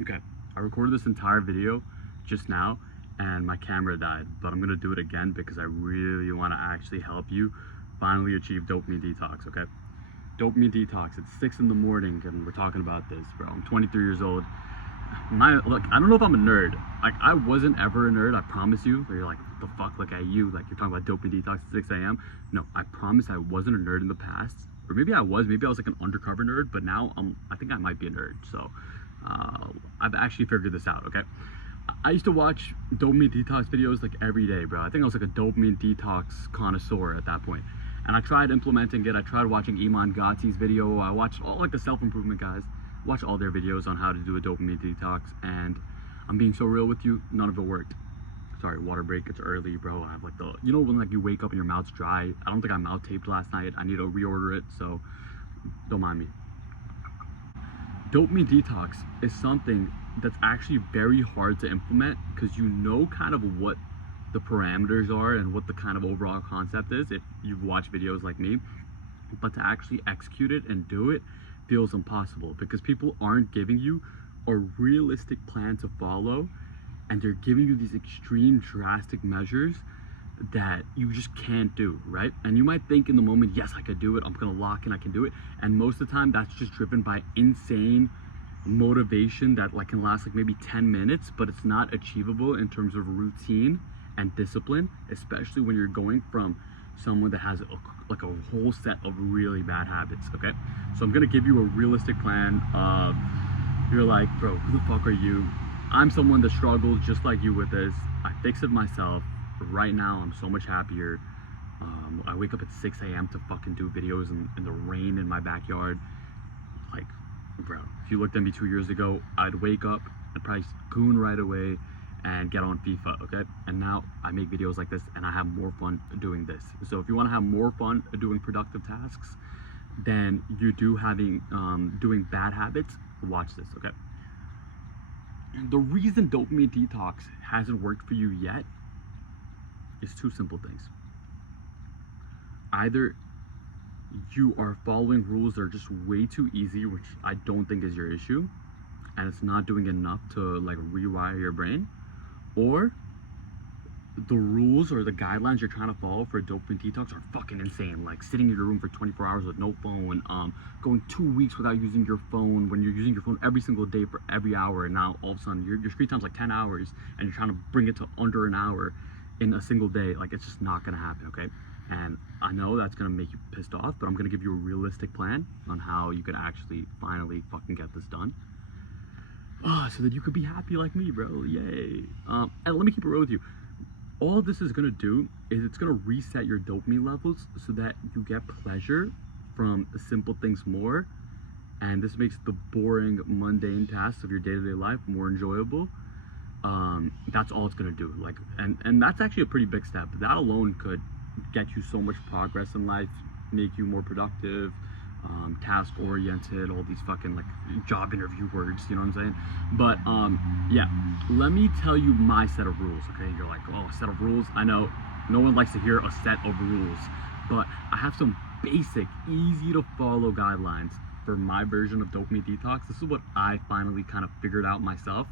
Okay, I recorded this entire video just now and my camera died, but I'm gonna do it again because I really want to actually help you finally achieve dopamine detox. Okay, dopamine detox. It's 6 in the morning and we're talking about this, bro. I'm 23 years old. Look, I don't know if I'm a nerd. Like, I wasn't ever a nerd, I promise you. You're like, the fuck, like, you, like, you're talking about dopamine detox at 6 a.m. No, I promise I wasn't a nerd in the past. Or maybe I was like an undercover nerd, but now I think I might be a nerd. So I've actually figured this out. Okay, I used to watch dopamine detox videos like every day, bro. I think I was like a dopamine detox connoisseur at that point. And I tried implementing it. I tried watching Iman Gotzi's video. I watched all like the self-improvement guys, watch all their videos on how to do a dopamine detox, and I'm being so real with you, none of it worked. Sorry, water break, it's early, bro. I have like the, you know when like you wake up and your mouth's dry? I don't think I mouth taped last night. I need to reorder it, so don't mind me. Dopamine detox is something that's actually very hard to implement because you know kind of what the parameters are and what the kind of overall concept is if you've watched videos like me, but to actually execute it and do it feels impossible because people aren't giving you a realistic plan to follow, and they're giving you these extreme drastic measures that you just can't do, right? And you might think in the moment, yes, I could do it, I'm gonna lock in, I can do it, and most of the time that's just driven by insane motivation that like can last like maybe 10 minutes, but it's not achievable in terms of routine and discipline, especially when you're going from someone that has like a whole set of really bad habits. Okay, so I'm gonna give you a realistic plan. You're like, bro, who the fuck are you? I'm someone that struggled just like you with this. I fixed it myself. Right now I'm so much happier. I wake up at 6 a.m. to fucking do videos in the rain in my backyard. Like, bro, if you looked at me 2 years ago, I'd wake up, I'd probably goon right away and get on FIFA, okay? And now I make videos like this and I have more fun doing this. So if you want to have more fun doing productive tasks than you do having doing bad habits, watch this, okay? The reason dopamine detox hasn't worked for you yet is two simple things. Either you are following rules that are just way too easy, which I don't think is your issue, and it's not doing enough to like rewire your brain, or the rules or the guidelines you're trying to follow for a dopamine detox are fucking insane. Like sitting in your room for 24 hours with no phone, going 2 weeks without using your phone when you're using your phone every single day for every hour, and now all of a sudden your screen time's like 10 hours and you're trying to bring it to under an hour in a single day. Like, it's just not gonna happen, okay? And I know that's gonna make you pissed off, but I'm gonna give you a realistic plan on how you could actually finally fucking get this done. So that you could be happy like me, bro. Yay. And let me keep it real with you. All this is gonna do is it's gonna reset your dopamine levels so that you get pleasure from the simple things more, and this makes the boring, mundane tasks of your day-to-day life more enjoyable. That's all it's gonna do. Like, and that's actually a pretty big step. That alone could get you so much progress in life, make you more productive, task oriented, all these fucking like job interview words, you know what I'm saying? But yeah, let me tell you my set of rules, okay? You're like, oh, a set of rules? I know no one likes to hear a set of rules, but I have some basic, easy to follow guidelines for my version of dopamine detox. This is what I finally kind of figured out myself,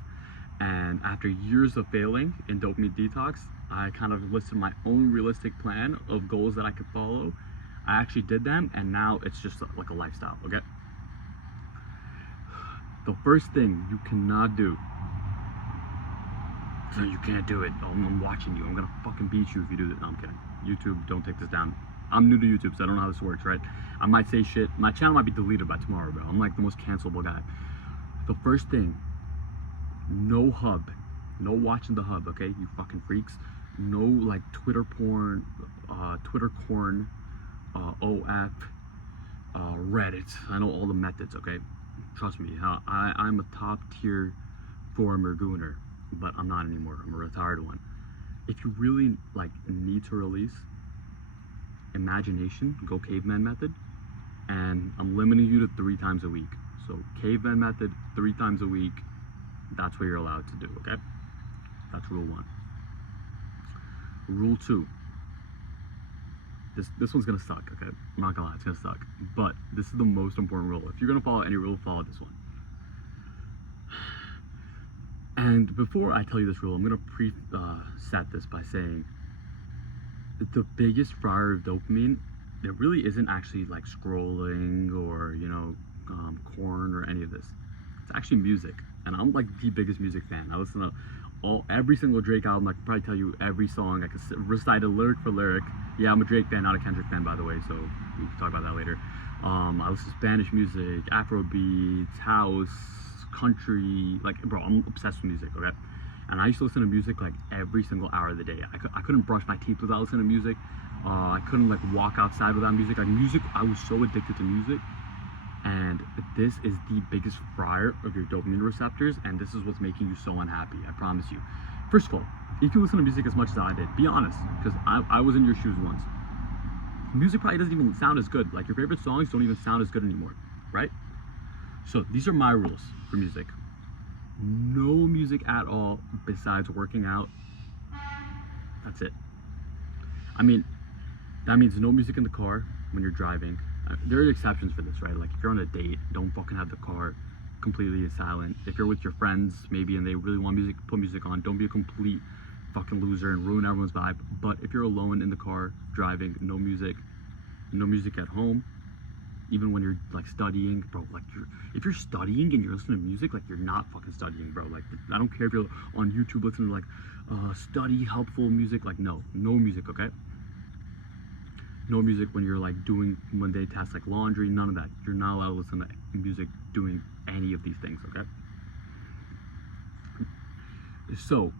and after years of failing in dopamine detox, I kind of listed my own realistic plan of goals that I could follow. I actually did them, and now it's just like a lifestyle, okay? The first thing you cannot do, so you can't do it, oh, I'm watching you, I'm gonna fucking beat you if you do this. No, I'm kidding. YouTube, don't take this down. I'm new to YouTube, so I don't know how this works, right? I might say shit, my channel might be deleted by tomorrow, bro. I'm like the most cancelable guy. The first thing, no hub, no watching the hub, okay, you fucking freaks. No like Twitter porn, Twitter corn, OF, Reddit. I know all the methods, okay? Trust me, I'm a top tier former gooner, but I'm not anymore. I'm a retired one. If you really like need to release imagination, go caveman method, and I'm limiting you to 3 times a week. So caveman method, 3 times a week, that's what you're allowed to do, okay? That's rule 1. Rule 2. This one's gonna suck, okay? I'm not gonna lie, it's gonna suck. But this is the most important rule. If you're gonna follow any rule, follow this one. And before I tell you this rule, I'm gonna set this by saying that the biggest fryer of dopamine, it really isn't actually like scrolling or corn or any of this. It's actually music, and I'm like the biggest music fan. I listen to every single Drake album. I can probably tell you every song. I can recite it lyric for lyric. Yeah, I'm a Drake fan, not a Kendrick fan, by the way, so we can talk about that later. I listen to Spanish music, Afro beats, house, country. Like, bro, I'm obsessed with music, okay? And I used to listen to music like every single hour of the day. I couldn't brush my teeth without listening to music. I couldn't like walk outside without music. Like music, I was so addicted to music. And this is the biggest fryer of your dopamine receptors, and this is what's making you so unhappy, I promise you. First of all, if you listen to music as much as I did, be honest, because I was in your shoes once. Music probably doesn't even sound as good. Like your favorite songs don't even sound as good anymore, right? So these are my rules for music. No music at all besides working out. That's it. I mean, that means no music in the car when you're driving. There are exceptions for this, right? Like if you're on a date, don't fucking have the car completely silent. If you're with your friends maybe and they really want music, put music on. Don't be a complete fucking loser and ruin everyone's vibe. But if you're alone in the car driving, no music at home. Even when you're like studying, bro, like if you're studying and you're listening to music, like you're not fucking studying, bro. Like I don't care if you're on YouTube listening to like study helpful music. Like no music, okay? No music when you're like doing mundane tasks like laundry, none of that. You're not allowed to listen to music doing any of these things, okay? So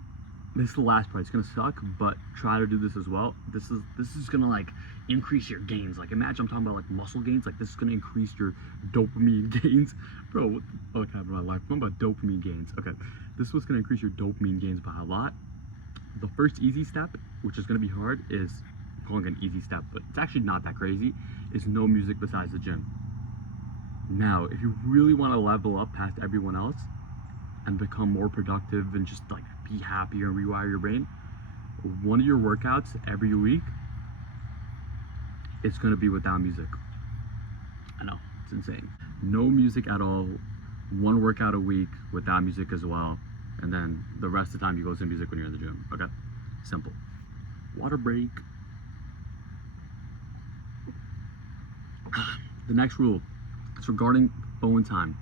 this is the last part. It's gonna suck, but try to do this as well. This is gonna like increase your gains. Like imagine I'm talking about like muscle gains. Like this is gonna increase your dopamine gains, bro. What the fuck happened in my life? I'm about dopamine gains. Okay, this is what's gonna increase your dopamine gains by a lot. The first easy step, which is gonna be hard, is calling it an easy step, but it's actually not that crazy. Is no music besides the gym. Now, if you really want to level up past everyone else and become more productive and just like be happier and rewire your brain, one of your workouts every week is going to be without music. I know, it's insane. No music at all, one workout a week without music as well, and then the rest of the time you go to music when you're in the gym, okay? Simple. Water break. The next rule is regarding phone time.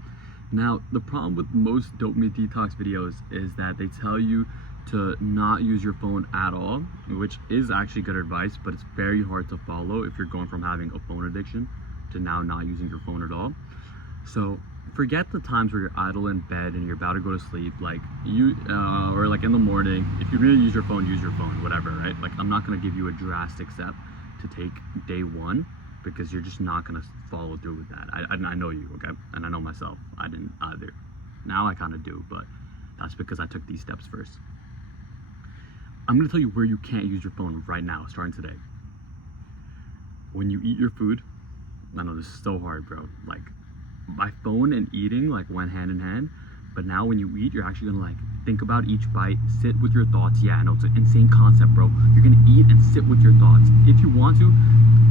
Now, the problem with most dopamine detox videos is that they tell you to not use your phone at all, which is actually good advice, but it's very hard to follow if you're going from having a phone addiction to now not using your phone at all. So forget the times where you're idle in bed and you're about to go to sleep, like or like in the morning. If you really use your phone, whatever, right? Like I'm not gonna give you a drastic step to take day one, because you're just not gonna follow through with that. I know you, okay? And I know myself, I didn't either. Now I kind of do, but that's because I took these steps first. I'm gonna tell you where you can't use your phone right now, starting today. When you eat your food, I know this is so hard, bro. Like, my phone and eating like went hand in hand, but now when you eat, you're actually gonna like think about each bite, sit with your thoughts. Yeah, I know, it's an insane concept, bro. You're gonna eat and sit with your thoughts. If you want to,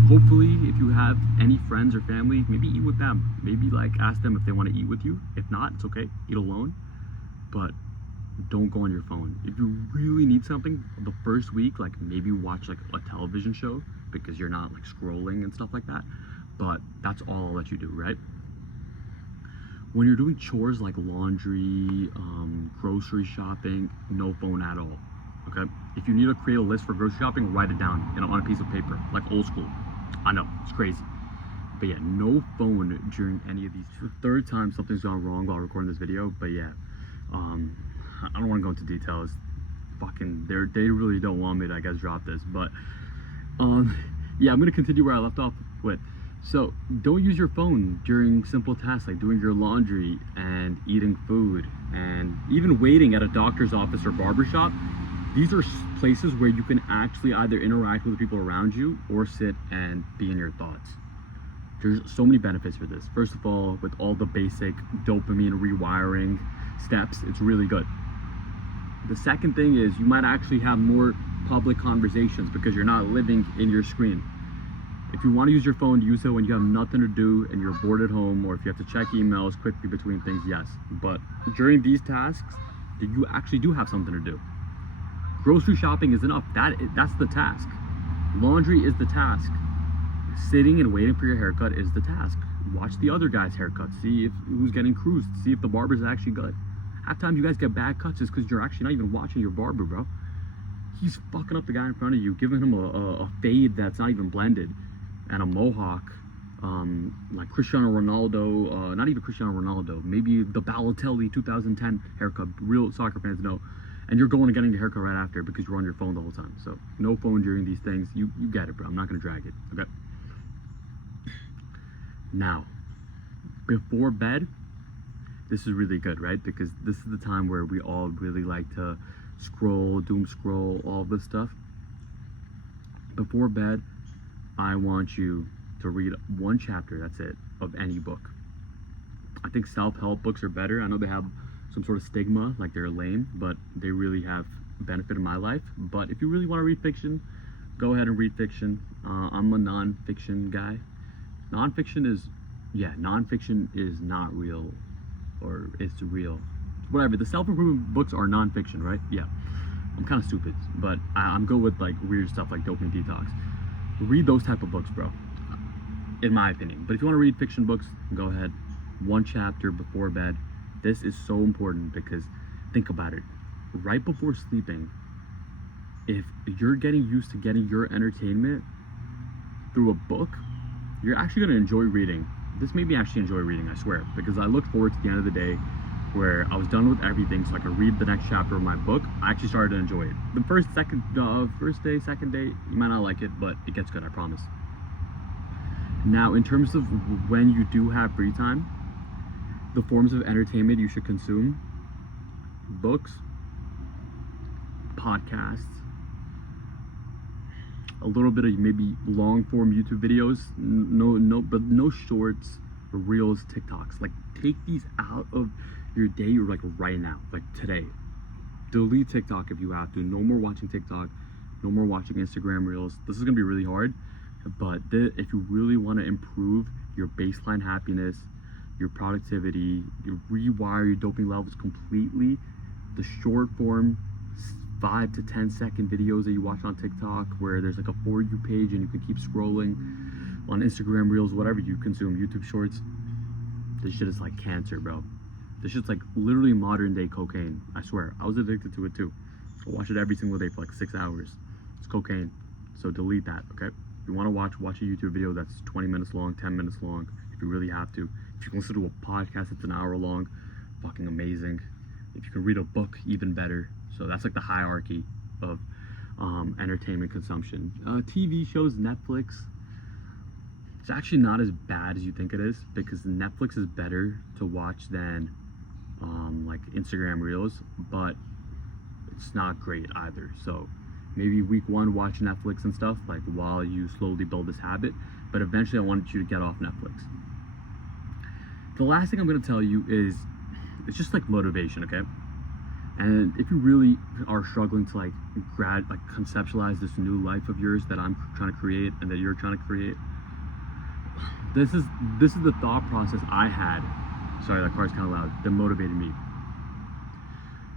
hopefully, if you have any friends or family, maybe eat with them. Maybe like ask them if they want to eat with you. If not, it's okay, eat alone. But don't go on your phone. If you really need something, the first week, like maybe watch like a television show, because you're not like scrolling and stuff like that. But that's all I'll let you do, right? When you're doing chores like laundry, grocery shopping, no phone at all, okay? If you need to create a list for grocery shopping, write it down on a piece of paper, like old school. I know, it's crazy. But yeah, no phone during any of these. The third time something's gone wrong while recording this video, but yeah, I don't want to go into details. Fucking, they really don't want me to, I guess, drop this, but yeah, I'm gonna continue where I left off with. So don't use your phone during simple tasks like doing your laundry and eating food and even waiting at a doctor's office or barbershop. These are places where you can actually either interact with the people around you or sit and be in your thoughts. There's so many benefits for this. First of all, with all the basic dopamine rewiring steps, it's really good. The second thing is you might actually have more public conversations because you're not living in your screen. If you want to use your phone, use it when you have nothing to do and you're bored at home, or if you have to check emails quickly between things, yes. But during these tasks, that you actually do have something to do. Grocery shopping is enough. That's the task. Laundry is the task. Sitting and waiting for your haircut is the task. Watch the other guy's haircut. See if who's getting cruised. See if the barber's actually good. Half times you guys get bad cuts is because you're actually not even watching your barber, bro. He's fucking up the guy in front of you, giving him a fade that's not even blended, and a mohawk, like Cristiano Ronaldo, not even Cristiano Ronaldo, maybe the Balotelli 2010 haircut, real soccer fans know, and you're going and getting the haircut right after because you're on your phone the whole time. So no phone during these things. You get it, bro. I'm not gonna drag it, okay? Now, before bed, this is really good, right? Because this is the time where we all really like to scroll, doom scroll, all this stuff. Before bed, I want you to read one chapter, that's it, of any book. I think self-help books are better. I know they have some sort of stigma, like they're lame, but they really have benefited my life. But if you really want to read fiction, go ahead and read fiction. I'm a non-fiction guy. Nonfiction is not real, or it's real. Whatever, the self-improvement books are non-fiction, right? Yeah. I'm kind of stupid, but I'm good with like weird stuff like Dopamine Detox. Read those type of books, bro, in my opinion. But if you want to read fiction books, go ahead. One chapter before bed. This is so important because think about it. Right before sleeping, if you're getting used to getting your entertainment through a book, you're actually going to enjoy reading. This made me actually enjoy reading, I swear, because I looked forward to the end of the day where I was done with everything so I could read the next chapter of my book. I actually started to enjoy it. The first day, second day, you might not like it, but it gets good, I promise. Now, in terms of when you do have free time, the forms of entertainment you should consume: books, podcasts, a little bit of maybe long form YouTube videos, but no shorts, reels, TikToks. Like, take these out of your day, or like right now, like today. Delete TikTok if you have to. No more watching TikTok, no more watching Instagram reels. This is gonna be really hard, but if you really want to improve your baseline happiness, your productivity, you rewire your dopamine levels completely, the short form 5 to 10 second videos that you watch on TikTok, where there's like a For You page and you can keep scrolling, on Instagram reels, whatever you consume, YouTube shorts, this shit is like cancer, bro. This shit's like literally modern day cocaine. I swear, I was addicted to it too. I watch it every single day for like 6 hours. It's cocaine. So delete that, okay? If you want to watch a YouTube video that's 20 minutes long, 10 minutes long, if you really have to. If you can listen to a podcast that's an hour long, fucking amazing. If you can read a book, even better. So that's like the hierarchy of entertainment consumption. TV shows, Netflix. It's actually not as bad as you think it is, because Netflix is better to watch than like Instagram reels, but it's not great either. So maybe week one, watch Netflix and stuff, like while you slowly build this habit, but eventually I wanted you to get off Netflix. The last thing I'm going to tell you is, it's just like motivation, okay? And if you really are struggling to like conceptualize this new life of yours that I'm trying to create and that you're trying to create, this is the thought process I had. Sorry, that car's kind of loud. That motivated me.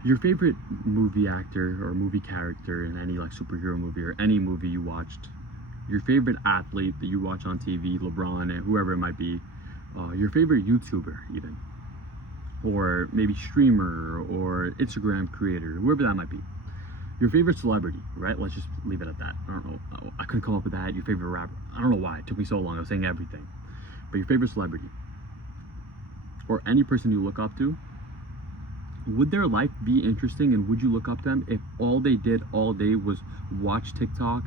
Your favorite movie actor or movie character in any like superhero movie or any movie you watched, your favorite athlete that you watch on TV, LeBron and whoever it might be, your favorite YouTuber even, or maybe streamer or Instagram creator, whoever that might be. Your favorite celebrity, right? Let's just leave it at that. I don't know. I couldn't come up with that. Your favorite rapper. I don't know why. It took me so long. I was saying everything. But your favorite celebrity, or any person you look up to, would their life be interesting, and would you look up to them if all they did all day was watch TikTok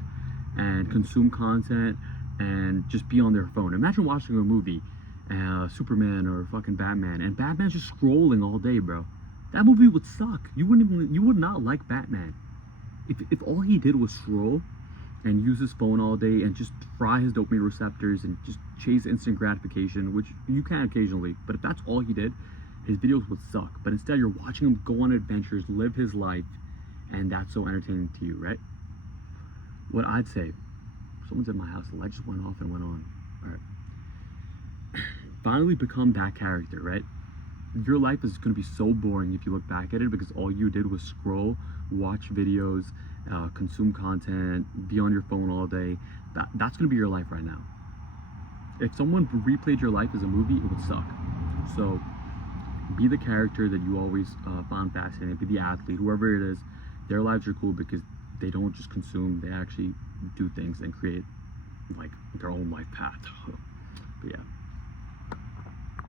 and consume content and just be on their phone? Imagine watching a movie, Superman or fucking Batman, and Batman's just scrolling all day, bro. That movie would suck. You would not like Batman. If all he did was scroll and use his phone all day and just fry his dopamine receptors and just chase instant gratification, which you can occasionally, but if that's all he did, his videos would suck. But instead, you're watching him go on adventures, live his life, and that's so entertaining to you, right? What I'd say, someone's at my house, the light just went off and went on. All right. Finally become that character, right? your life is going to be so boring if you look back at it, because all you did was scroll, watch videos, consume content, be on your phone all day. That's going to be your life right now. If someone replayed your life as a movie, it would suck. So be the character that you always found fascinating. Be the athlete, whoever it is. Their lives are cool because they don't just consume, they actually do things and create like their own life path. But yeah.